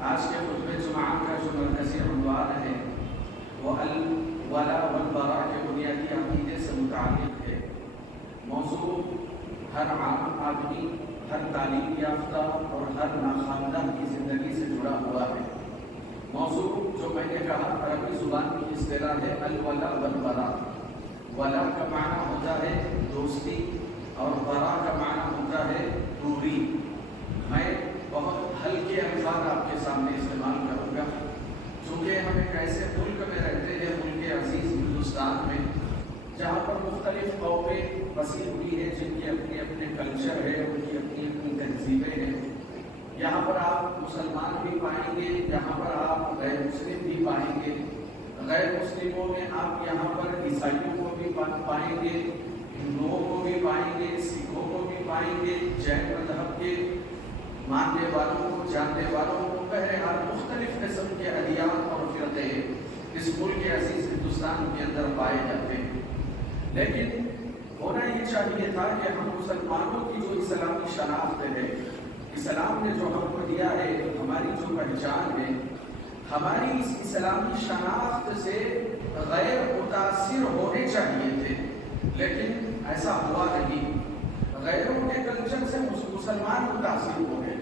آج کے خطبہ جمعہ کا جو مرکزی عنوان ہے وہ الولاء والبراء کے بنیادی عقیدے سے متعلق ہے۔ موضوع ہر عام آدمی، ہر تعلیم یافتہ اور ہر ناخواندہ کی زندگی سے جڑا ہوا ہے۔ موضوع جو میں نے کہا عربی زبان کی اصطلاح ہے الولاء والبراء۔ ولا کا معنی ہوتا ہے دوستی اور براء کا معنی ہوتا ہے دوری۔ میں بہت ہلکے الفاظ آپ کے سامنے استعمال کروں گا، چونکہ ہم ایک ایسے ملک میں رہتے ہیں، ملک عزیز ہندوستان میں، جہاں پر مختلف قومیں بسی ہوئی ہیں، جن کے اپنے اپنے کلچر ہے، ان کی اپنی اپنی تہذیبیں ہیں۔ یہاں پر آپ مسلمان بھی پائیں گے، یہاں پر آپ غیر مسلم بھی پائیں گے۔ غیر مسلموں میں آپ یہاں پر عیسائیوں کو بھی پائیں گے، ہندوؤں کو بھی پائیں گے، سکھوں کو بھی پائیں گے، جین مذہب کے ماننے والوں کو، جاننے والوں کو، بہرحال مختلف قسم کے ادیان اور فرقے اس ملک عزیز ہندوستان کے اندر پائے جاتے ہیں۔ لیکن ہونا یہ چاہیے تھا کہ ہم مسلمانوں کی جو اسلامی شناخت ہے، اسلام نے جو ہم کو دیا ہے، ہماری جو پہچان ہے، ہماری اس اسلامی شناخت سے غیر متاثر ہونے چاہیے تھے، لیکن ایسا ہوا نہیں۔ غیروں کے کلچر سے مسلمان متاثر ہو گئے۔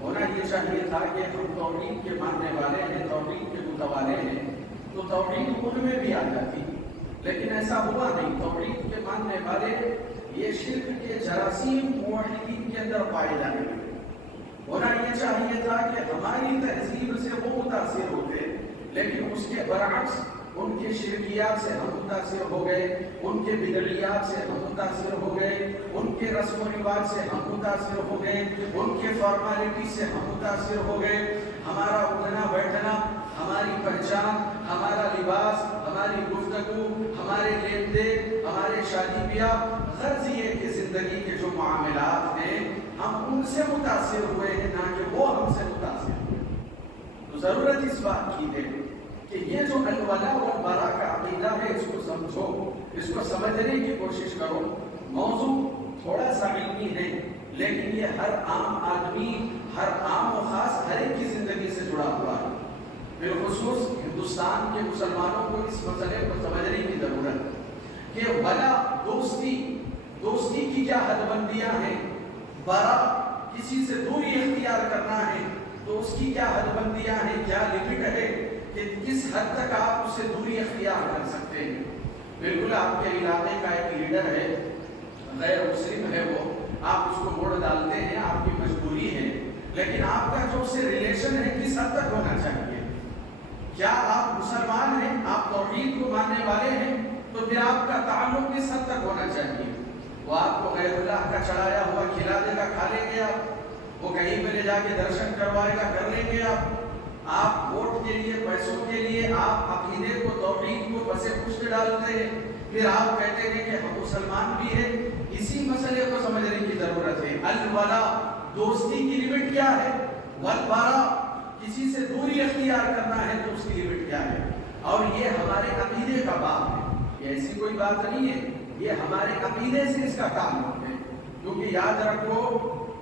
ہونا یہ چاہیے تھا کہ ہم توحید کے ماننے والے ہیں، توحید کے متوالے ہیں، تو توحید ان میں بھی آ جاتی، لیکن ایسا ہوا نہیں۔ توحید کے ماننے والے یہ شرک کے جراثیم موحدین کے اندر پائے جانے لگے۔ ہونا یہ چاہیے تھا کہ ہماری تہذیب سے وہ متاثر ہوتے، لیکن اس کے برعکس ان کے شرکیات سے ہم متاثر ہو گئے، ان کے بدعیات سے ہم متاثر ہو گئے، ان کے رسم و رواج سے ہم متاثر ہو گئے، ان کے فارمیلٹی سے ہم متاثر ہو گئے۔ ہمارا اٹھنا بیٹھنا، ہماری پہچان، ہمارا لباس، ہماری گفتگو، ہمارے لین دین، ہمارے شادی بیاہ، غرض یہ کہ زندگی کے جو معاملات ہیں ہم ان سے متاثر ہوئے ہیں، نہ کہ وہ ہم سے متاثر ہوئے۔ تو ضرورت اس بات کی ہے کہ یہ جو الولاء والبراء کا عقیدہ ہے، اس کو سمجھو، اس کو سمجھنے کی کوشش کرو۔ موضوع تھوڑا سا علمی ہے، لیکن یہ ہر عام آدمی، ہر عام و خاص ہر ایک کی زندگی سے جڑا ہوا ہے۔ بالخصوص ہندوستان کے مسلمانوں کو اس مسئلے کو سمجھنے کی ضرورت ہے کہ ولا دوستی کی کیا حد بندیاں ہیں، براء کسی سے دوری اختیار کرنا ہے تو اس کی کیا حد بندیاں ہیں، کیا لمٹ ہے کہ کس حد تک آپ اس سے دوری اختیار کر سکتے ہیں۔ بالکل آپ کے علاقے کا ایک لیڈر ہے، غیر مسلم ہے، وہ آپ اس کو ووٹ ڈالتے ہیں، آپ کی مجبوری ہے، لیکن آپ کا جو اس سے ریلیشن ہے کس حد تک ہونا چاہیے؟ کیا آپ مسلمان ہیں، آپ توحید کو ماننے والے ہیں، تو پھر آپ کا تعلق کس حد تک ہونا چاہیے؟ وہ آپ کو غیر اللہ کا چڑھایا ہوا کھلا دے گا، کھا لیں گے آپ؟ وہ کہیں پہ لے جا کے درشن کروائے گا، کر لیں گے آپ ووٹ کے لیے، پیسوں کے لیے آپ عقیدے کو، توحید کو پسے پشت ڈالتے ہیں، پھر آپ کہتے ہیں کہ ہم مسلمان بھی ہیں۔ اسی مسئلے کو سمجھنے کی ضرورت ہے۔ الولاء دوستی کی لمٹ کیا ہے، والبراء کسی سے دوری اختیار کرنا ہے تو اس کی لمٹ کیا ہے، اور یہ ہمارے عقیدے کا باب ہے۔ یہ ایسی کوئی بات نہیں ہے، یہ ہمارے عقیدے سے اس کا تعلق ہے، کیونکہ یاد رکھو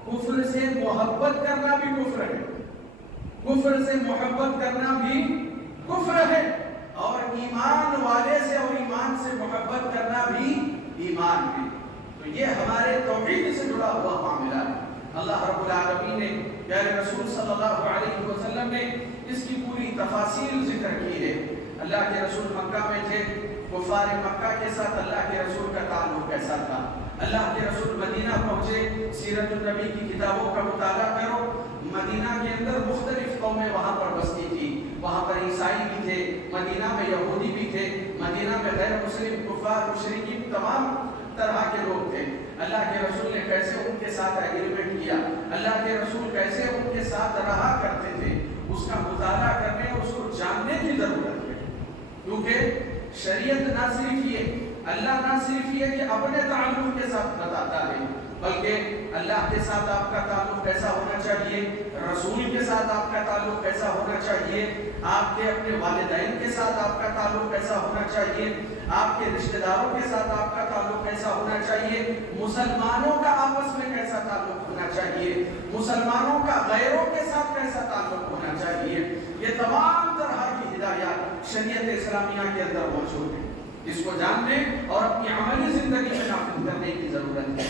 کفر سے محبت کرنا بھی کفر ہے، کفر سے محبت کرنا بھی کفر ہے، اور ایمان والے سے اور ایمان سے محبت کرنا بھی ایمان ہے۔ تو یہ ہمارے توحید سے جڑا ہوا معاملہ ہے۔ اللہ رب العالمین نے، پیارے رسول صلی اللہ علیہ وسلم نے اس کی پوری تفاصیل ذکر کی ہے۔ اللہ کے رسول مکہ میں تھے، کفار مکہ کے ساتھ اللہ کے رسول کا تعلق کیسا تھا؟ اللہ کے رسول مدینہ پہنچے، سیرت النبی کی کتابوں کا مطالعہ کرو، مدینہ کے اندر مختلف قومیں وہاں پر بستی تھی، وہاں پر عیسائی بھی تھے، مدینہ میں یہودی بھی تھے، مدینہ میں غیر مسلم کفار مشرکین تمام طرح کے لوگ تھے۔ اللہ کے رسول نے کیسے ان کے ساتھ ایگریمنٹ کیا، اللہ کے رسول کیسے ان کے ساتھ رہا کرتے تھے، اس کا مطالعہ کرنے اور اس کو جاننے کی ضرورت ہے، کیونکہ شریعت نہ صرف یہ، اللہ نہ صرف یہ کہ اپنے تعلق کے ساتھ بتاتا ہے، بلکہ اللہ کے ساتھ آپ کا تعلق کیسا ہونا چاہیے، رسول کے ساتھ آپ کا تعلق کیسا ہونا چاہیے، آپ کے اپنے والدین کے ساتھ آپ کا تعلق کیسا ہونا چاہیے، آپ کے رشتہ داروں کے ساتھ آپ کا تعلق کیسا ہونا چاہیے، مسلمانوں کا آپس میں کیسا تعلق ہونا چاہیے، مسلمانوں کا غیروں کے ساتھ کیسا تعلق ہونا چاہیے۔ اسلامیہ کے اندر موجود ہے، اس کو جاننے اور اپنی عملی زندگی میں نافذ کرنے کی ضرورت ہے۔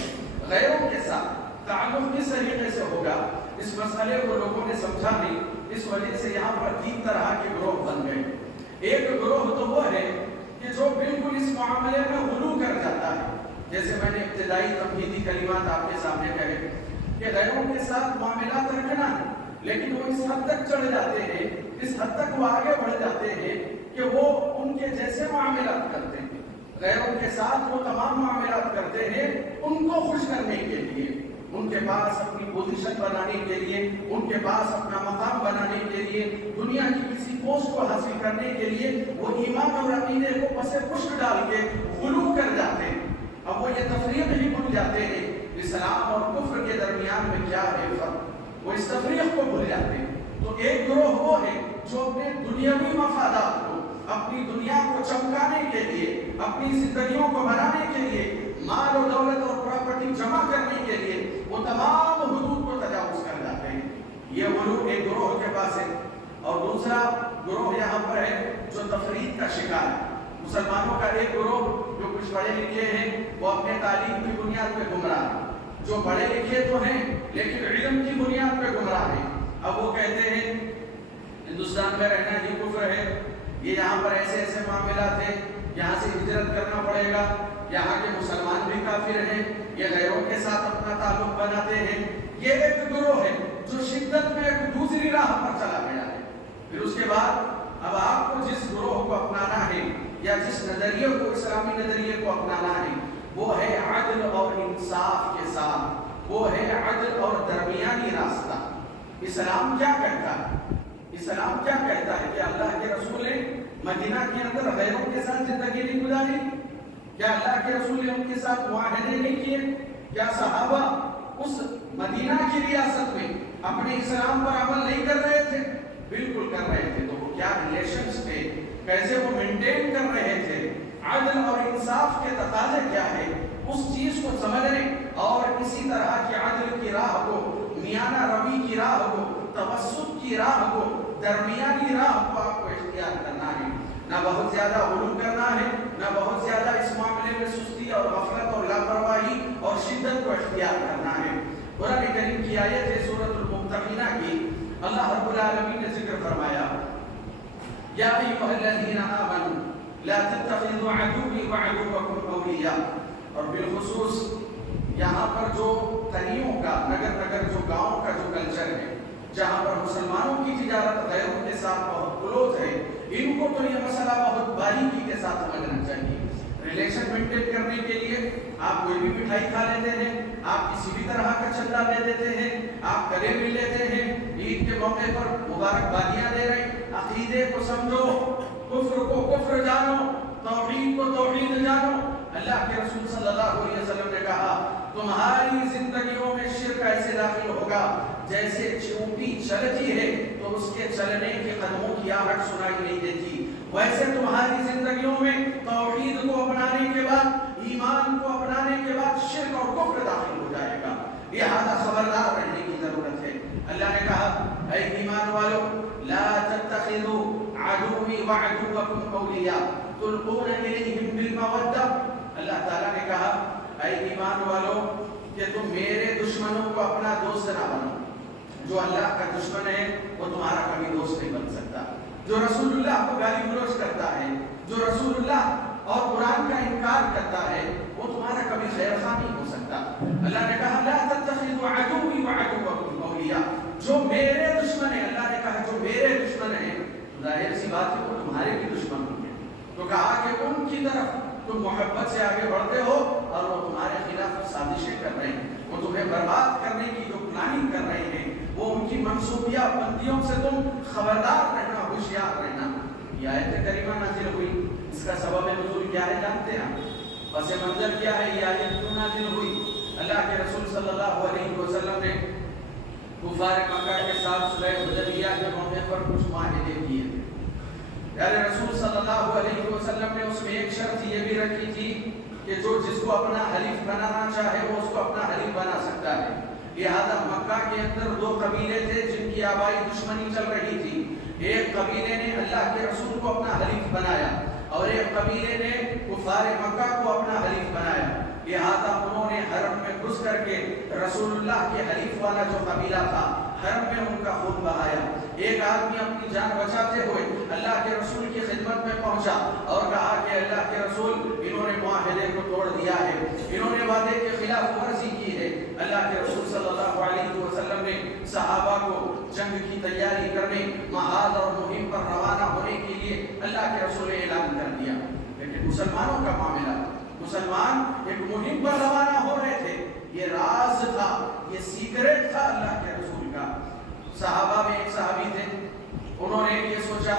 غیروں کے ساتھ تعلق کس طریقے سے ہوگا اس مسئلے کو لوگوں نے سمجھا نہیں، اس وجہ سے یہاں پر 3 طرح کے گروہ بن گئے۔ ایک گروہ تو وہ ہے کہ جو بالکل اس معاملے میں غلو کر جاتا ہے، جیسے میں نے ابتدائی تمہیدی کلمات آپ کے سامنے کہے کہ غیروں کے ساتھ معاملات رکھنا ہے، لیکن وہ اس حد تک چڑھ جاتے ہیں، اس حد تک وہ آگے بڑھ جاتے ہیں کہ وہ ان کے جیسے معاملات کرتے ہیں، غیروں کے ساتھ وہ تمام معاملات کرتے ہیں ان کو خوش کرنے کے لیے، ان کے پاس اپنی پوزیشن بنانے کے لیے، ان کے پاس اپنا مقام بنانے کے لیے، دنیا کی کسی پوسٹ کو حاصل کرنے کے لیے وہ ایمان اور عقیدے کو پس پشت ڈال کے غلو کر جاتے ہیں۔ اب وہ یہ تفریق ہی بھول جاتے ہیں اسلام اور کفر کے درمیان میں کیا ہے فرق، وہ اس تفریق کو بھول جاتے ہیں۔ تو ایک گروہ وہ ہے جو اپنے دنیاوی مفادات کو، اپنی دنیا کو چمکانے کے لیے، اپنی زندگیوں کو بنانے کے لیے، مال و دولت اور پراپرٹی جمع کرنے کے لیے وہ تمام حدود کو تجاوز کر جاتے ہیں۔ یہ غلو ایک گروہ کے پاس ہے۔ اور دوسرا گروہ یہاں پر ہے جو تفریق کا شکار ہے۔ مسلمانوں کا ایک گروہ جو کچھ پڑھے لکھے ہیں وہ اپنے تعلیم کی بنیاد پہ گمراہ ہیں، جو پڑھے لکھے تو ہیں لیکن علم کی بنیاد پہ گمراہ ہیں۔ اب وہ کہتے ہیں ہندوستان میں رہنا ہی کفر ہے، یہ یہاں پر ایسے ایسے معاملات ہیں، یہاں سے ہجرت کرنا پڑے گا، یہاں کے مسلمان بھی کافر ہیں، یہ غیروں کے ساتھ اپنا تعلق بناتے ہیں۔ یہ ایک گروہ ہے جو شدت میں ایک دوسری راہ پر چلا گیا ہے۔ پھر اس کے بعد اب آپ کو جس گروہ کو اپنانا ہے یا جس نظریے کو، اسلامی نظریے کو اپنانا ہے، وہ ہے عدل اور انصاف کے ساتھ، وہ ہے عدل اور درمیانی راستہ۔ اسلام کیا کہتا ہے؟ اسلام کیا کہتا ہے کہ اللہ کے رسول نے مدینہ کے اندر غیروں کے ساتھ زندگی نہیں گزاری؟ کیا اللہ کے رسول نے ان کے ساتھ معاہدے نہیں کیے؟ کیا صحابہ اس مدینہ کی ریاست میں اپنے اسلام پر عمل نہیں کر رہے تھے؟ بالکل کر رہے تھے۔ تو وہ کیا ریلیشنز تھے، کیسے وہ مینٹین کر رہے تھے، عدل اور انصاف کے تقاضے کیا ہے، اس چیز کو سمجھنے اور اسی طرح کی عدل کی راہ کو، میانہ روی کی راہ کو، توسط کی راہ کو، درمیانی راہ کو آپ کو اختیار کرنا ہے۔ نہ بہت زیادہ غلو کرنا ہے، نہ بہت زیادہ اس معاملے میں سستی اور غفلت اور لاپرواہی اور شدت کو اختیار کرنا ہے۔ قرآن کریم کی آیت ہے سورۃ الممتحنہ کی، اللہ رب العالمین نے ذکر فرمایا یا ایھا الذین آمنوا لا تتخذوا عدوی وعدوکم اولیاء۔ اور بالخصوص یہاں پر جو تنیوں کا، نگر نگر جو گاؤں کا جو کلچر ہے، جہاں پر مسلمانوں کی تجارت غیروں کے ساتھ بہت کلوز ہے، ان کو تو یہ مسئلہ بہت باریکی کے ساتھ سمجھنا چاہیے۔ ریلیشن مینٹین کرنے کے لیے آپ کوئی بھی مٹھائی کھا لیتے ہیں، آپ کسی بھی طرح کا چندہ دے دیتے ہیں، آپ گلے مل لیتے ہیں، عید کے موقع پر مبارکبادیاں دے رہے ہیں۔ عقیدے کو سمجھو، کفر کو کفر جانو، توحید کو توحید جانو۔ اللہ کے رسول صلی اللہ علیہ وسلم نے کہا تمہاری زندگیوں میں شرک ایسے داخل ہوگا جیسے چونٹی چلتی ہے تو اس کے چلنے کے قدموں کی آہٹ سنائی نہیں دیتی، ویسے تمہاری زندگیوں میں توحید کو اپنانے کے بعد، ایمان کو اپنانے کے بعد شرک اور کفر داخل ہو جائے گا۔ لہذا خبردار رہنے کی ضرورت ہے۔ اللہ نے کہا اے ایمان والو لا تتخذوا عدوی وعدوکم اولیاء تلقون الیہم بالمودہ۔ اللہ تعالیٰ نے کہا اے ایمان والو کہ تم میرے دشمنوں کو اپنا دوست نہ بنو۔ جو اللہ کا دشمن ہے وہ تمہارا کبھی دوست نہیں بن سکتا۔ جو رسول اللہ کو گالی گلوچ کرتا ہے، جو رسول اللہ اور قرآن کا انکار کرتا ہے، وہ تمہارا کبھی خیر خواہ نہیں ہو سکتا۔ اللہ نے کہا لا تتخذوا عدوی وعدوکم اولیاء، جو میرے دشمن ہیں، اللہ نے کہا جو میرے دشمن ہیں، ظاہر سی بات ہے وہ تمہارے بھی دشمن ہوں گے۔ تو کہا کہ ان کی طرف تم محبت سے آگے بڑھتے ہو اور وہ تمہارے خلاف سازشیں کر رہے ہیں، وہ تمہیں برباد کرنے کی جو پلاننگ کر رہے ہیں، وہ ان کی منصوبیہ بندیوں سے تم خبردار رہنا، ہوشیار رہنا۔ یہ آیت کریمہ نازل ہوئی، اس کا سبب نزول کیا ہے جانتے ہیں؟ پس منظر کیا ہے؟ یہ آیت کیوں نازل ہوئی؟ اللہ کے رسول صلی اللہ علیہ وسلم نے کفار مکہ کے ساتھ صلح حدیبیہ کے موقع پر کچھ معاہدے کیے۔ پیارے رسول صلی اللہ علیہ وسلم نے اس میں ایک شرط یہ بھی رکھی تھی کہ جو جس کو اپنا حلیف بنانا چاہے وہ اس کو اپنا حلیف بنا سکتا ہے۔ لہذا مکہ کے اندر دو قبیلے تھے جن کی آبائی دشمنی چل رہی تھی، ایک قبیلے نے اللہ کے رسول کو اپنا حلیف بنایا اور ایک قبیلے نے کفار مکہ کو اپنا حلیف بنایا، لہذا انہوں نے حرم میں گھس کر کے رسول اللہ کے حلیف والا جو قبیلہ تھا حرم میں ان کا خون بہایا۔ ایک آدمی اپنی جان بچاتے ہوئے اللہ کے رسول کی خدمت میں پہنچا اور کہا کہ اللہ کے رسول انہوں نے معاہدے کو توڑ دیا ہے، انہوں نے وعدے کے خلاف ورزی کی ہے۔ اللہ کے رسول صلی اللہ علیہ وسلم نے صحابہ کو جنگ کی تیاری کرنے، محاذ اور مہم پر روانہ ہونے کے لیے اللہ کے رسول نے اعلان کر دیا، لیکن مسلمانوں کا معاملہ، مسلمان ایک مہم پر روانہ ہو رہے تھے، یہ راز تھا، یہ سیکریٹ تھا اللہ کے رسول کا۔ صحابہ میں ایک صحابی تھے، انہوں نے یہ سوچا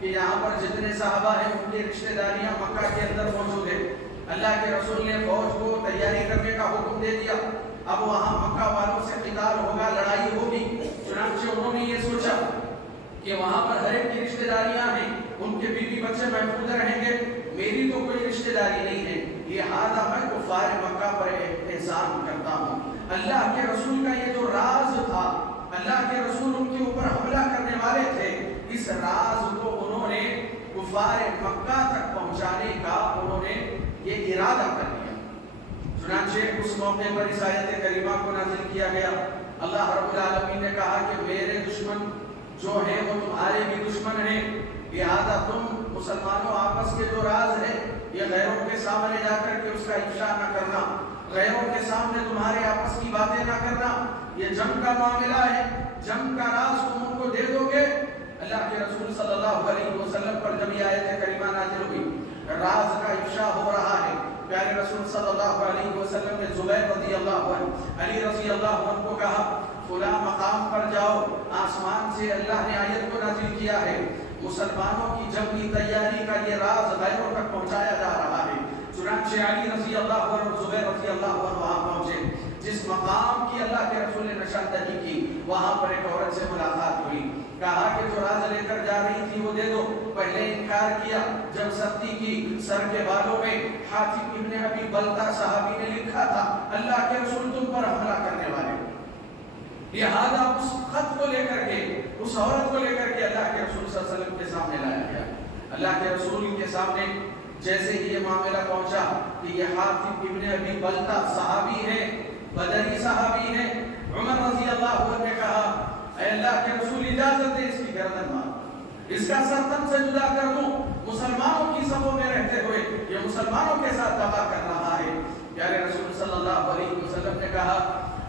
کہ یہاں پر جتنے صحابہ ہیں ان کی رشتہ داریاں مکہ کے اندر موجود ہیں، اللہ کے رسول نے فوج کو تیاری کرنے کا حکم دے دیا، اب وہاں مکہ والوں سے قتال ہوگا، لڑائی ہوگی۔ چنانچہ انہوں نے یہ سوچا کہ وہاں پر ہر ایک کی رشتہ داریاں ہیں، ان کے بیوی بچے محفوظ رہیں گے، میری تو کوئی رشتہ داری نہیں ہے، لہذا میں کفار مکہ پر احسان کرتا ہوں۔ اللہ کے رسول کا یہ جو راز تھا، اللہ کے رسول ان کے اوپر حملہ کرنے والے تھے، اس راز کو انہوں نے کفار مکہ تک پہنچانے کا انہوں نے یہ ارادہ کر لیا۔ چنانچہ اس موقع پر اس آیت کریمہ کو نازل کیا گیا۔ اللہ رب العالمین نے کہا کہ میرے دشمن جو ہیں وہ تمہارے بھی دشمن ہیں، لہذا تم مسلمانوں آپس کے جو راز ہے یہ غیروں کے سامنے جا کر کے اس کا افشا نہ کرنا، غیروں کے سامنے تمہارے آپس کی باتیں نہ کرنا، یہ جنگ کا معاملہ ہے، جنگ کا راز تم ان کو دے دو گے۔ اللہ کے رسول صلی اللہ علیہ وسلم پر جب یہ آیت کریمہ نازل ہوئی، راز کا افشا ہو رہا ہے، پیارے رسول صلی اللہ علیہ وسلم نے زبیر رضی اللہ عنہ، علی رضی اللہ عنہ کو کہا فلاں مقام پر جاؤ، آسمان سے اللہ نے آیت کو نازل کیا ہے، مسلمانوں کی جنگی تیاری کا یہ راز غیروں تک پہنچایا جا رہا ہے۔ چنانچہ علی رضی اللہ عنہ اور زبیر رضی اللہ عنہ وہاں پہنچے، جس مقام کی اللہ کے رسول نے نشاندہی کی، وہاں پر ایک عورت سے ملاقات ہوئی، کہا کہ جو راز لے کر جا رہی تھی وہ دے دو، پہلے انکار کیا، جب سختی کی سر کے بالوں میں حاتم ابن ابی بلتہ صحابی نے لکھا تھا اللہ کے رسول تم پر حملہ کرنے والے، لہذا اس خط کو لے کر کے، اس عورت کو لے کر کے اللہ کے رسول صلی اللہ علیہ وسلم کے سامنے لایا گیا۔ اللہ کے رسول کے سامنے جیسے ہی یہ معاملہ پہنچا کہ یہ حاتم ابن ابی بلتہ صحابی ہے، بدری صحابی ہے، عمر رضی اللہ عنہ نے کہا اے اللہ کے رسول اجازت دے اس کی گردن مار، اس کا سر تن سے جدا کر دوں، مسلمانوں کی صفوں میں رہتے ہوئے یہ مسلمانوں کے ساتھ دغا کر رہا ہے۔ پیارے رسول صلی اللہ علیہ وسلم نے کہا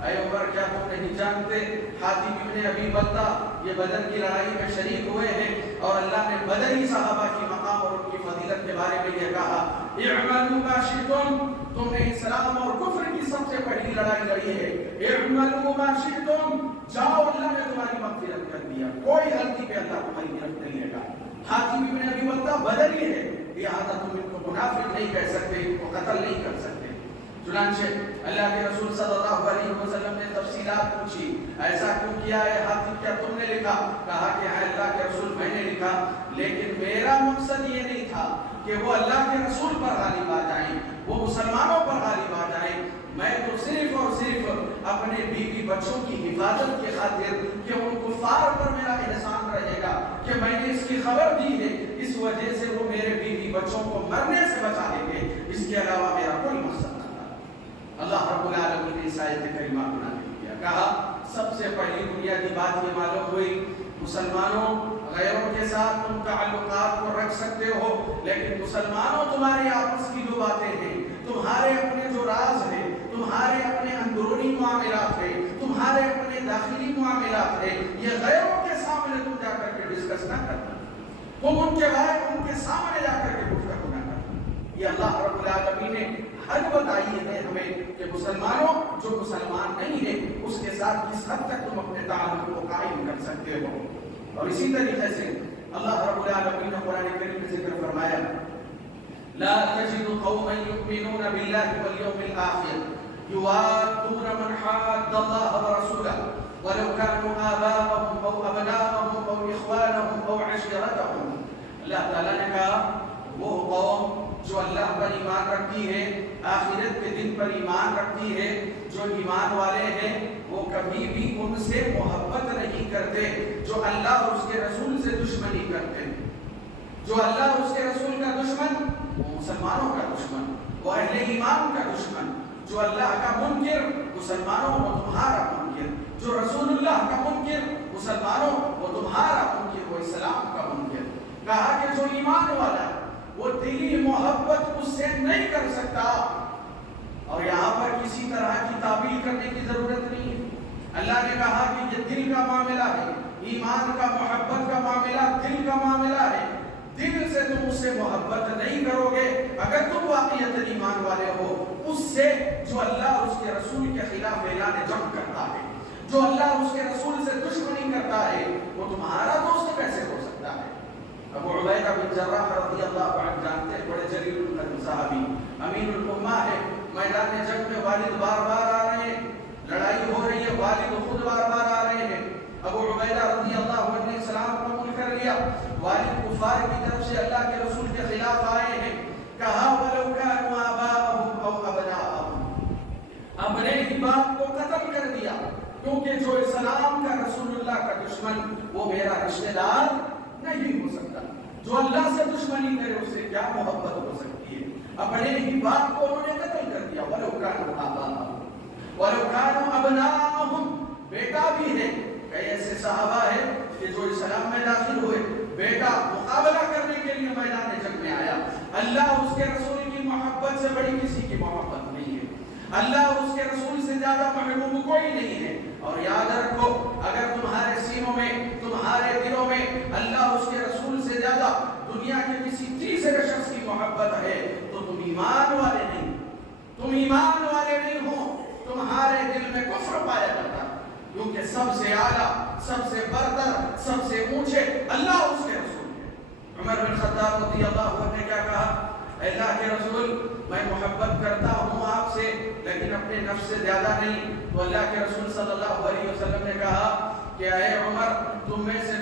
اے عمر کیا تم نہیں جانتے حاتم ابن ابی بلتہ یہ بدر کی لڑائی میں شریک ہوئے ہیں، اور اللہ نے بدری صحابہ کی مقام اور ان کی فضیلت کے بارے میں یہ کہا اعملوا ما شئتم، تم نے اسلام اور کفر کی سب سے پہلی لڑائی لڑی ہے، اعملوا ما شئتم، جاؤ اللہ نے تمہاری مغفرت کر دیا، کوئی غلطی پہ اللہ تمہاری گرفت نہیں لے گا۔ حاتم ابن ابی بلتہ بدری ہے، لہذا تم ان کو منافق نہیں کہہ سکتے، ان کو قتل نہیں کر سکتے۔ چنانچہ اللہ کے رسول صلی اللہ علیہ وسلم نے تفصیلات پوچھی، ایسا کیوں کیا ہے حاتم، کیا تم نے لکھا؟ کہا کہ اے اللہ کے رسول میں نے لکھا، لیکن میرا مقصد یہ نہیں تھا کہ وہ اللہ کے رسول پر غالب آ جائیں، وہ مسلمانوں پر غالب آ جائیں، میں تو صرف اور صرف اپنے بیوی بچوں کی حفاظت کی خاطر کہ ان کفار پر میرا احسان رہے گا کہ میں نے اس کی خبر دی ہے، اس وجہ سے وہ میرے بیوی بچوں کو مرنے سے بچا لیں گے، اس کے علاوہ میرا کوئی مقصد نہ تھا۔ اللہ رب العالمین نے اس آیت کریمہ کو نازل کیا، کہا سب سے پہلی بنیادی بات یہ معلوم ہوئی مسلمانوں غیروں کے ساتھ تم تعلقات کو رکھ سکتے ہو، لیکن مسلمانوں تمہارے آپس کی جو باتیں ہیں، تمہارے اپنے جو راز ہیں، تمہارے اپنے اندرونی معاملات ہیں، تمہارے اپنے داخلی معاملات ہیں، یہ غیروں کے سامنے تم جا کر کے ڈسکس نہ کرنا، تم ان کے بارے ان کے سامنے جا کر کے گفتگو نہ کرنا۔ یہ اللہ رب العالمین نے حد بتائی ہے ہمیں کہ مسلمانوں جو مسلمان نہیں ہے اس کے ساتھ کس حد تک تم اپنے تعلق کو قائم کر سکتے ہو۔ اور اسی طریقے سے اللہ رب العالمین نے قرآن کریم میں ذکر فرمایا لا تجد قوما يؤمنون بالله واليوم الآخر يوادون من حاد الله ورسوله ولو كانوا آباءهم أو أبناءهم أو إخوانهم أو عشيرتهم۔ اللہ تعالیٰ نے کہا وہ قوم جو اللہ پر ایمان رکھتی ہے، آخرت کے دن پر ایمان رکھتی ہے، جو ایمان والے ہیں وہ کبھی بھی ان سے محبت نہیں کرتے جو اللہ اور اس کے رسول سے دشمنی جو اللہ اس کے رسول کا دشمن وہ مسلمانوں کا دشمن، وہ اہل ایمان کا دشمن، جو اللہ کا منکر مسلمانوں وہ تمہارا منکر، جو رسول اللہ کا منکر مسلمانوں وہ تمہارا منکر، وہ اسلام کا منکر۔ کہا کہ جو ایمان والا ہے وہ دلی محبت اس سے نہیں کر سکتا، اور یہاں پر کسی طرح کی تعبیر کرنے کی ضرورت نہیں ہے۔ اللہ نے کہا کہ یہ دل کا معاملہ ہے، ایمان کا محبت کا معاملہ دل کا معاملہ ہے، دل سے تم اس سے محبت نہیں کرو گے اگر تم واقعیت ایمان والے ہو اس سے جو اللہ اور اس کے رسول کے خلاف اعلان جنگ کرتا ہے، جو اللہ اور اس کے رسول سے دشمنی کرتا ہے، وہ تمہارا دوست کیسے ہو سکتا ہے؟ ابو عبیدہ بن جراح رضی اللہ عنہ جانتے ہیں، بڑے جلیل القدر صحابی، امین الامہ ہے، میدان جنگ میں والد بار بار آ رہے ہیں، لڑائی ہو رہی ہے، والد خود بار بار آ رہے ہیں، ابو عبیدہ رضی اللہ عنہ نے اسلام قبول کر لیا، والد کفار کی طرف سے اللہ کے رسول کے خلاف آئے ہیں، کہا وَلَوْ كَانُوا آبَاءَهُمْ أَوْ أَبْنَاءَهُمْ، اپنے ہی باپ کو قتل کر دیا، کیونکہ جو اسلام کا رسول اللہ کا دشمن وہ میرا رشتہ دار نہیں ہو سکتا، جو اللہ سے دشمنی کرے اس سے کیا محبت ہو سکتی ہے؟ اپنے ہی باپ کو انہوں نے قتل کر دیا، وَلَوْ كَانُوا آبَاءَهُمْ وَلَوْ كَانُوا أَبْنَاءَهُمْ، بیٹا بھی ہے، کئی ایسے صحابہ ہیں کہ جو اسلام میں داخل ہوئے، بیٹا مقابلہ کرنے کے لیے میدان جنگ میں آیا، اللہ اس کے رسول کی محبت سے بڑی کسی کی محبت نہیں ہے، اللہ اس کے رسول سے زیادہ محبوب کوئی نہیں ہے، اور یاد رکھو اگر تمہارے سینوں میں تمہارے دلوں میں اللہ اس کے رسول سے زیادہ دنیا کے کسی تیسرے شخص کی محبت ہے تو تم ایمان والے نہیں، تم ایمان والے نہیں ہو، تمہارے دل میں کفر پایا جاتا ہے، کیونکہ سب سے اعلیٰ، سب سے برتر، سب سے اونچے اللہ اس کے رسول ہے۔ عمر بن خطاب رضی اللہ عنہ نے کیا کہا؟ اللہ کے رسول میں محبت کرتا ہوں آپ سے لیکن اپنے نفس سے زیادہ نہیں، تو اللہ کے رسول صلی اللہ علیہ وسلم نے کہا کہ اے عمر تم میں سے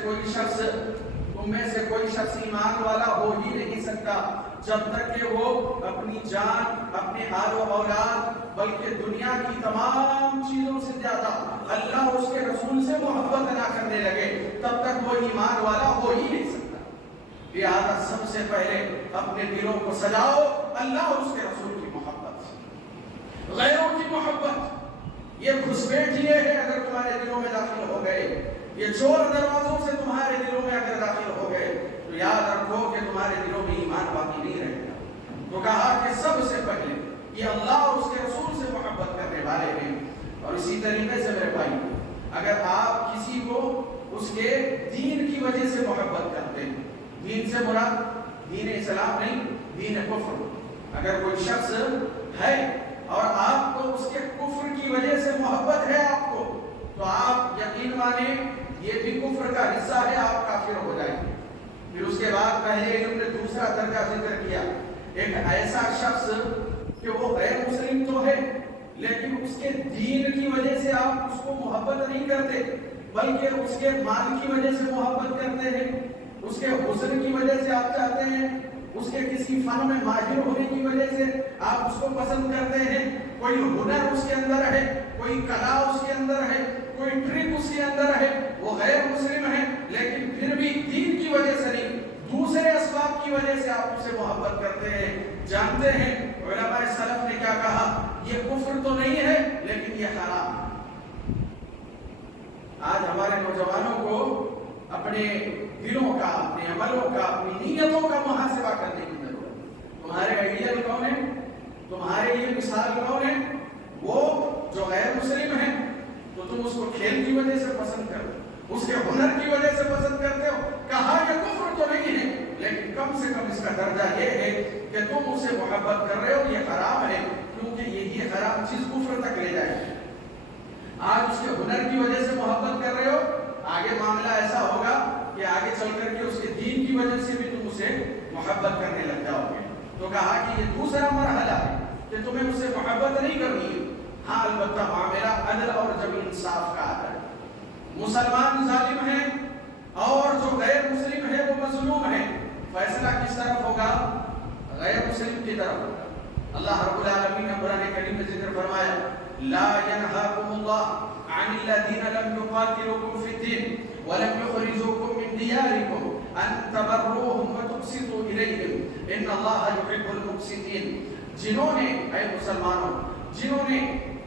کوئی شخص ایمان والا ہو ہی نہیں سکتا جب تک کہ وہ اپنی جان، اپنے آل و اولاد بلکہ دنیا کی تمام چیزوں سے زیادہ اللہ اس کے رسول سے محبت نہ کرنے لگے، تب تک وہ ایمان والا ہو ہی نہیں سکتا۔ لہذا سب سے پہلے اپنے دلوں کو سجاؤ اللہ اور اس کے رسول کی محبت سے، غیروں کی محبت یہ گھسپیٹیے ہے اگر تمہارے دلوں میں داخل ہو گئے، یہ چور دروازوں سے تمہارے دلوں میں اگر داخل ہو گئے تو یاد رکھو کہ تمہارے دلوں میں ایمان باقی نہیں رہے گا۔ تو کہا کہ سب سے پہلے یہ اللہ اور اس کے رسول سے محبت کرنے والے ہیں، اور اسی طریقے سے میرے بھائی اگر آپ کسی کو اس کے دین کی وجہ سے محبت کرتے ہیں، دین سے مراد دین اسلام نہیں، دین کفر، اگر کوئی شخص ہے اور آپ کو اس کے کفر کی وجہ سے محبت ہے آپ کو، تو آپ یقین مانیں یہ بھی کفر کا حصہ ہے، آپ کافر ہو جائیں گے۔ پھر اس کے بعد پہلے ہم نے دوسرا درجہ ذکر کیا، ایک ایسا شخص کہ وہ غیر مسلم تو ہے لیکن اس کے دین کی وجہ سے آپ اس کو محبت نہیں کرتے بلکہ اس کے مال کی وجہ سے محبت کرتے ہیں، اس کے حسن کی وجہ سے آپ چاہتے ہیں، اس کے کسی فن میں ماہر ہونے کی وجہ سے آپ اس کو پسند کرتے ہیں، کوئی ہنر اس کے اندر ہے، کوئی کلا اس کے اندر ہے، کوئی ٹرک اس کے اندر ہے، وہ غیر مسلم ہے لیکن پھر بھی دین کی وجہ سے نہیں دوسرے اسباب کی وجہ سے آپ اسے محبت کرتے ہیں۔ جانتے ہیں علماء سلف نے کیا کہا؟ یہ کفر تو نہیں ہے لیکن یہ حرام ہے۔ آج ہمارے نوجوانوں کو اپنے دلوں کا، اپنے عملوں کا، اپنی نیتوں کا محاسبہ کرنے کی ضرورت ہے۔ تمہارے آئیڈیل کون ہے؟ تمہارے لیے مثال کون ہے؟ وہ جو غیر مسلم ہے تو تم اس کو کھیل کی وجہ سے پسند کرو، اس کے ہنر کی وجہ سے پسند کرتے ہو، کہا یہ کفر تو نہیں ہے لیکن کم سے کم اس کا درجہ یہ ہے کہ تم اسے محبت کر رہے ہو، یہ حرام ہے کیونکہ یہ حرام چیز کفر تک لے جائے گی۔ آج اس کے ہنر کی وجہ سے محبت کر رہے ہو، آگے معاملہ ایسا ہوگا کہ آگے چل کر کے اس کے دین کی وجہ سے بھی تم اسے محبت کرنے لگ جاؤ گے۔ تو کہا کہ یہ دوسرا مرحلہ ہے کہ تمہیں اس سے محبت نہیں کرنی ہے، ہاں البتہ معاملہ عدل اور جب انصاف کا ہے۔ مسلمان ظالم ہیں اور جو غیر مسلم ہے وہ مظلوم ہے، فیصلہ کس طرف ہوگا؟ غیر مسلم کی طرف ہوگا۔ اللہ رب العالمین نے قرآن کریم میں ذکر فرمایا لا ينهاكم الله عن الذين لم يقاتلوكم في الدين ولم يخرجوكم من دياركم ان تبروهم وتقسطوا الیہم ان اللہ یحب المقسطین. جنہوں نے اے مسلمانوں جنہوں نے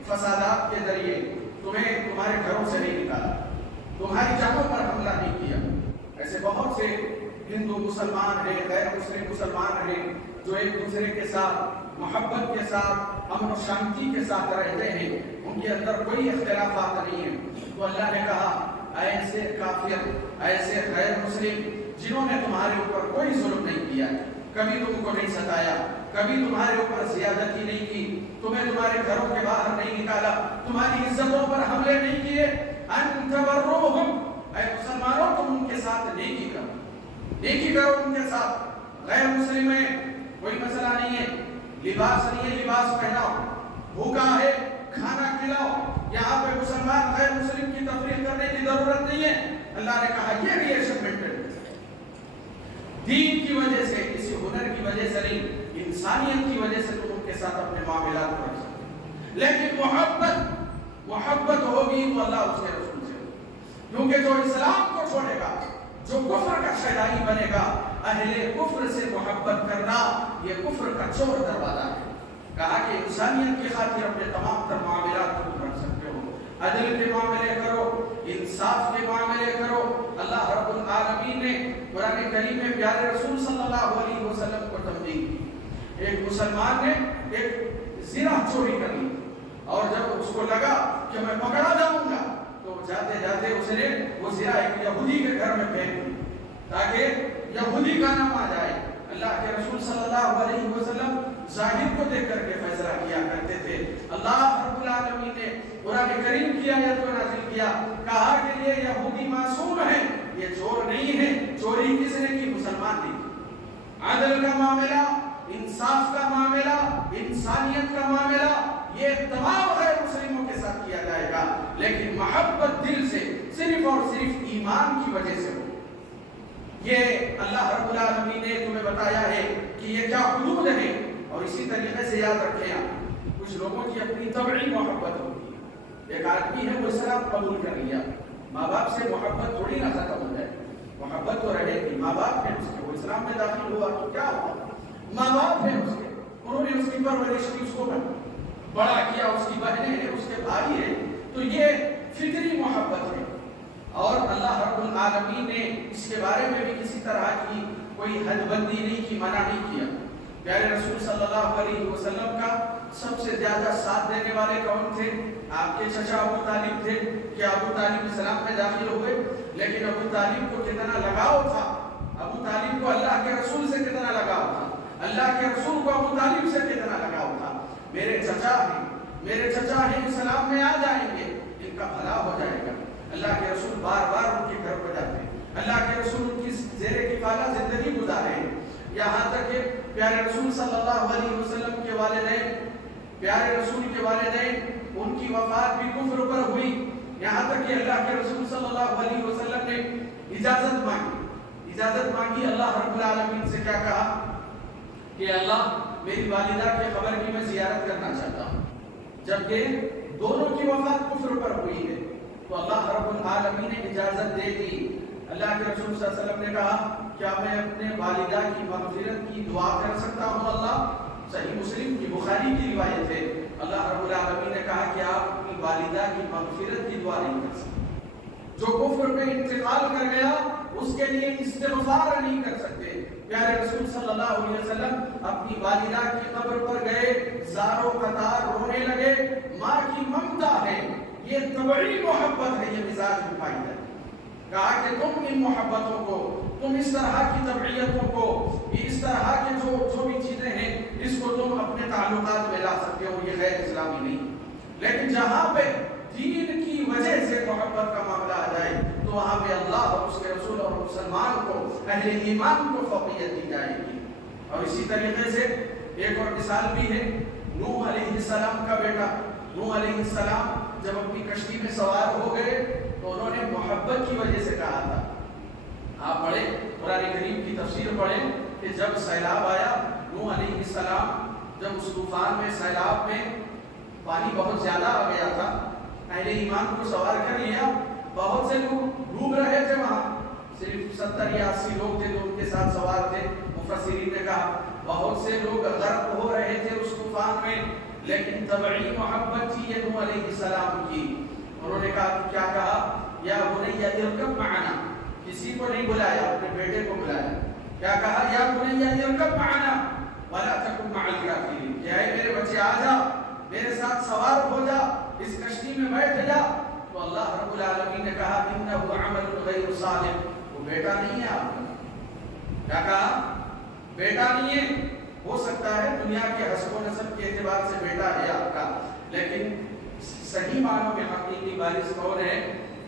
فسادات کے ذریعے تمہیں تمہارے گھروں سے نہیں نکالا, تمہاری جانوں پر حملہ نہیں کیا. ایسے بہت سے ہندو مسلمان ہیں, غیر مسلم مسلمان ہیں جو ایک دوسرے کے ساتھ محبت کے ساتھ امن و شانتی کے ساتھ رہتے ہیں, ان کے اندر کوئی اختلافات نہیں ہیں. تو اللہ نے کہا ایسے کافر, ایسے غیر مسلم جنہوں نے تمہارے اوپر کوئی ظلم نہیں کیا, کبھی تم کو نہیں ستایا, کبھی تمہارے اوپر زیادتی نہیں کی, تمہیں تمہارے گھروں کے باہر نہیں نکالا, تمہاری عزتوں پر حملے نہیں کیے, ان تبروهم, اے مسلمانوں تم ان کے ساتھ نیکی کرو, نیکی کرو ان کے ساتھ. غیر مسلم میں کوئی مسئلہ نہیں ہے, لباس نہیں ہے لباس پہناؤ, بھوکا ہے کھانا کھلاؤ, یہاں پہ مسلمان غیر مسلم کی تفریح کرنے کی ضرورت نہیں ہے. اللہ نے کہا یہ ریلیشن مینٹین دین کی وجہ سے, کسی ہنر کی وجہ سے نہیں, انسانیت کی وجہ سے تم ان کے ساتھ اپنے معاملات کو رکھ سکتے. لیکن محبت ہوگی تو اللہ اس کے رسول سے, کیونکہ جو اسلام کو چھوڑے گا, جو کفر کا شیدائی بنے گا, اہل کفر سے محبت کرنا یہ کفر کا چور دروازہ ہے. کہا کہ انسانیت کی خاطر اپنے تمام تر معاملات کو تم رکھ سکتے ہو, عدل کے معاملے کرو, انصاف کے معاملے کرو. اللہ رب العالمین نے قرآن کریم میں پیارے رسول صلی اللہ علیہ وسلم کو تنبیہ کی. ایک مسلمان نے ایک زنا چوری کر لی, اور جب اس کو لگا کہ میں پکڑا جاؤں گا تو جاتے جاتے اس نے وہ زنا ایک یہودی کے گھر میں پھینک دی تاکہ یہودی کا نام آ جائے. اللہ کے رسول صلی اللہ علیہ وسلم ظاہر کو دیکھ کر کے فیصلہ کیا کرتے تھے. اللہ رب العالمین نے قرآن کریم کی آیت کو نازل کیا, کہا کہ یہ یہودی معصوم ہے, یہ چور نہیں ہے. چوری کس نے کی؟ مسلمان نے. عدل کا معاملہ, انصاف کا معاملہ, انسانیت کا معاملہ, یہ تمام غیر مسلموں کے ساتھ کیا جائے گا, لیکن محبت دل سے صرف اور صرف ایمان کی وجہ سے ہو. یہ اللہ رب العالمین نے تمہیں بتایا ہے کہ یہ کیا حدود ہیں. اور اسی طریقے سے یاد رکھیں, آپ کچھ لوگوں کی اپنی طبعی محبت ہوتی ہے. ایک آدمی ہے وہ اسلام قبول کر لیا, ماں باپ سے محبت تھوڑی نہ ختم ہو جائے, محبت تو رہے گی. ماں باپ ہے اس کے, وہ اسلام میں داخل ہوا تو کیا ہوا, ماں باپ ہے اس کے, انہوں نے اس کی پرورش کی, اس کو بڑا کیا, اس کی بہنیں ہیں, اس کے بھائی ہیں, تو یہ فطری محبت ہے. اور اللہ رب العالمین نے اس کے بارے میں بھی کسی طرح کی کوئی حد بندی نہیں کی, منع نہیں کیا. پیارے رسول صلی اللہ علیہ وسلم کا سب سے زیادہ ساتھ دینے والے کون تھے؟ آپ کے چچا ابو طالب تھے. کہ ابو طالب اسلام میں داخل ہوئے, لیکن ابو طالب کو کتنا لگاؤ تھا, ابو طالب کو اللہ کے رسول سے کتنا لگاؤ تھا, اللہ کے رسول کو ابو طالب سے کتنا لگاؤ تھا. میرے چچا ہیں اسلام میں آ جائیں گے, ان کا بھلا ہو جائے گا. اللہ کے رسول بار بار ان کے گھر پر جاتے ہیں, اللہ کے رسول ان کی زیر کفالہ زندگی گزارے ہیں. یہاں تک کہ پیارے رسول صلی اللہ علیہ وسلم کے والدین, پیارے رسول کے والدین, ان کی وفات بھی کفر پر ہوئی. یہاں تک کہ اللہ کے رسول صلی اللہ علیہ وسلم نے اجازت مانگی. اللہ رب العالمین سے کیا کہا کہ اللہ میری والدہ کے قبر کی میں زیارت کرنا چاہتا ہوں, جبکہ دونوں کی وفات کفر پر ہوئی ہے. تو اللہ رب العالمین نے اجازت دے دی. اللہ کے رسول صلی اللہ علیہ وسلم نے کہا کیا میں اپنے والدہ کی مغفرت کی دعا کر سکتا ہوں؟ اللہ, صحیح مسلم کی بخاری کی روایت ہے. اللہ رب العالمین نے کہا کہ آپ اپنی والدہ کی مغفرت کی دعا نہیں کر سکتے. جو کفر میں انتقال کر گیا اس کے لیے استغفار نہیں کر سکتے. پیارے رسول صلی اللہ علیہ وسلم اپنی والدہ کی قبر پر گئے, زاروں قطار رونے لگے. ماں کی ممتا ہے, یہ طبعی محبت ہے, یہ مزاج میں پائی جاتی. کہا کہ تم ان محبتوں کو, تم اس طرح کی طبعیتوں کو, اس طرح کے جو بھی چیزیں ہیں, اس کو تم اپنے تعلقات میں لا سکتے ہو, یہ غیر اسلامی نہیں. لیکن جہاں پہ دین کی وجہ سے محبت کا معاملہ آ جائے تو وہاں پہ اللہ اور اس کے رسول اور مسلمان کو, اہل ایمان کو فوقیت دی جائے گی. اور اسی طریقے سے ایک اور مثال بھی ہے, نوح علیہ السلام کا بیٹا. نوح علیہ السلام جب اپنی کشتی میں سوار ہو گئے تو انہوں نے محبت کی وجہ سے کہا تھا. آپ پڑھیں قرآن کریم کی تفسیر پڑھیں کہ جب سیلاب آیا, نوح علیہ السلام جب اس طوفان میں, سیلاب میں پانی بہت زیادہ آ گیا تھا, اہل ایمان کو سوار کر لیا, بہت سے لوگ ڈوب رہے تھے وہاں, صرف 70 یا 80 لوگ تھے جو ان کے ساتھ سوار تھے. مفسرین نے کہا بہت سے لوگ غرق ہو رہے تھے اس طوفان میں، لیکن طبعی محبت تھی یہ نوح علیہ السلام کی. انہوں نے کہا کیا کہا؟ یا بنی ارکب معنا. کسی کو نہیں بلایا، اپنے بیٹے کو بلایا. کیا کہا؟ یا بنی ارکب معنا ولا تکن مع الکافرین. کہ اے میرے بچے آ جا، میرے ساتھ سوار ہو جا، اس کشتی میں بیٹھ جا. تو اللہ رب العالمین نے کہا انہ عمل غیر صالح. وہ بیٹا نہیں ہے آپ کا. کیا کہا؟ بیٹا نہیں ہے. ہو سکتا ہے دنیا کے حسب و نسب کے اعتبار سے بیٹا ہے آپ کا، لیکن صحیح معنوں میں حقیقی وارث کون ہے؟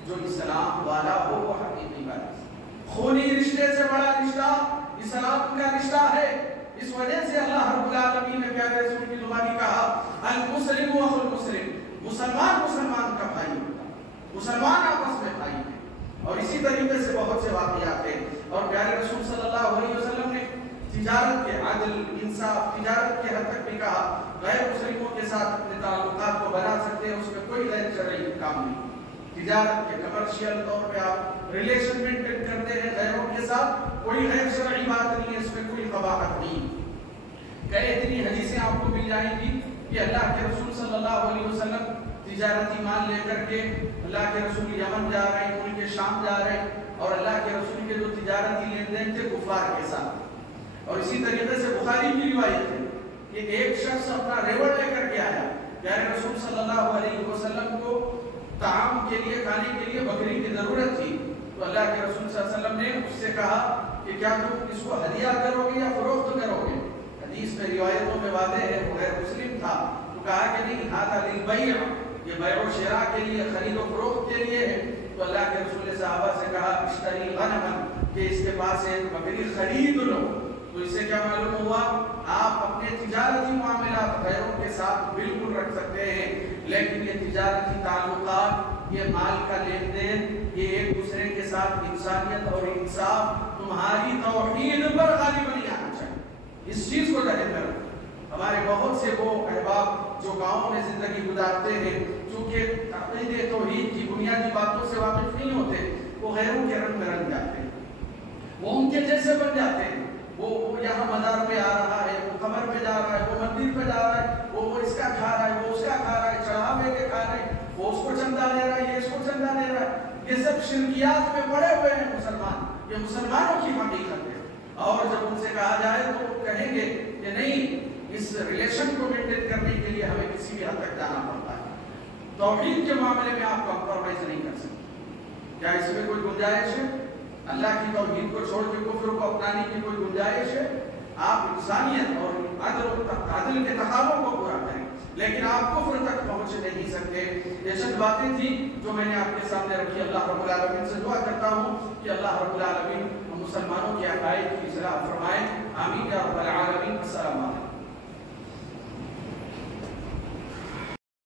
جو اسلام والا ہو، وہ حقیقی وارث. خونی رشتے سے بڑا رشتہ اسلام کا رشتہ ہے. اس وجہ سے اللہ رب العالمین نے پیارے رسول کی زبانی کہا المسلم اخو المسلم. مسلمان مسلمان کا بھائی ہوتا ہے، مسلمان آپس میں بھائی ہیں. اور اسی طریقے سے بہت سے واقعات ہیں. اور پیارے رسول صلی اللہ علیہ وسلم نے تجارت کے عدل انصاف تجارت کے حد تک بھی کہا غیر مسلموں کے ساتھ اپنے تعلقات کو بنا سکتے ہیں، اس میں کوئی غیر شرعی کام نہیں. تجارت کے کمرشیل طور پہ آپ ریلیشن مینٹین کرتے ہیں غیروں کے ساتھ، کوئی غیر شرعی بات نہیں ہے، اس میں کوئی قباحت نہیں. کئی اتنی حدیثیں آپ کو مل جائیں گی کہ اللہ کے رسول صلی اللہ علیہ وسلم تجارتی مال لے کر کے اللہ کے رسول یمن جا رہے ہیں، ملک شام جا رہے ہیں، اور اللہ کے رسول کے جو تجارتی لین دین تھے کفار کے ساتھ. اور اسی طریقے سے بخاری کی روایت ہے کہ ایک شخص اپنا ریوڑ لے کر کے آیا. پیارے رسول صلی اللہ علیہ وسلم کو طعام کے لیے کھانے کے لیے بکری کی ضرورت تھی. تو اللہ کے رسول صلی اللہ علیہ وسلم نے اس سے کہا کہ کیا تم اس کو ہدیہ کرو گے یا فروخت کرو گے؟ حدیث میں روایتوں میں واضح ہے وہ غیر مسلم تھا. تو کہا کہ نہیں، ھذا للبیع، یہ بیع و شراء کے لیے، خرید و فروخت کے لیے ہے. تو اللہ کے رسول نے صحابہ سے کہا اشتری غنما، کہ اس کے پاس ایک بکری خرید لو. تو اس سے کیا معلوم ہوا؟ آپ اپنے تجارتی معاملات غیروں کے ساتھ بالکل رکھ سکتے ہیں، لیکن یہ تجارتی تعلقات، یہ مال کا لین دین، یہ ایک دوسرے کے ساتھ انسانیت اور انصاف، تمہاری توحید پر غالب نہیں آنا چاہیے. اس چیز کو ذہن میں رکھو. ہمارے بہت سے وہ احباب جو گاؤں میں زندگی گزارتے ہیں، چونکہ عقیدے توحید کی بنیادی باتوں سے واقف نہیں ہوتے، وہ غیروں کے رنگ میں رنگ جاتے ہیں، وہ ان کے جیسے بن جاتے ہیں. وہ یہاں مزار پہ آ رہا ہے، وہ قبر پہ جا رہا ہے، وہ مندر پہ جا رہا ہے، وہ اس کا کھا رہا ہے، وہ اس کا کھا رہا ہے، چڑھاوے کے کھا رہے ہیں، وہ اس کو چندہ دے رہا ہے، یہ اس کو چندہ دے رہا ہے. یہ سب شرکیات میں پڑے ہوئے ہیں مسلمان. یہ مسلمانوں کی حقیقت ہے. اور جب ان سے کہا جائے تو وہ کہیں گے کہ نہیں، اس ریلیشن کو مینٹین کرنے کے لیے ہمیں کسی بھی حد تک جانا پڑتا ہے. توحید کے معاملے میں آپ کمپرومائز نہیں کر سکتے. کیا اس میں کوئی گنجائش ہے؟ اللہ کی توحید کو چھوڑ کے کفر کو اپنانے کی کوئی گنجائش ہے؟ آپ انسانیت اور عدل کے تقاضوں کو پورا کریں، لیکن آپ کفر تک پہنچ نہیں سکتے. یہ چند باتیں تھیں جو میں نے آپ کے سامنے رکھی. اللہ رب العالمین سے دعا کرتا ہوں کہ اللہ رب العالمین مسلمانوں کے عقائد کی اصلاح فرمائے.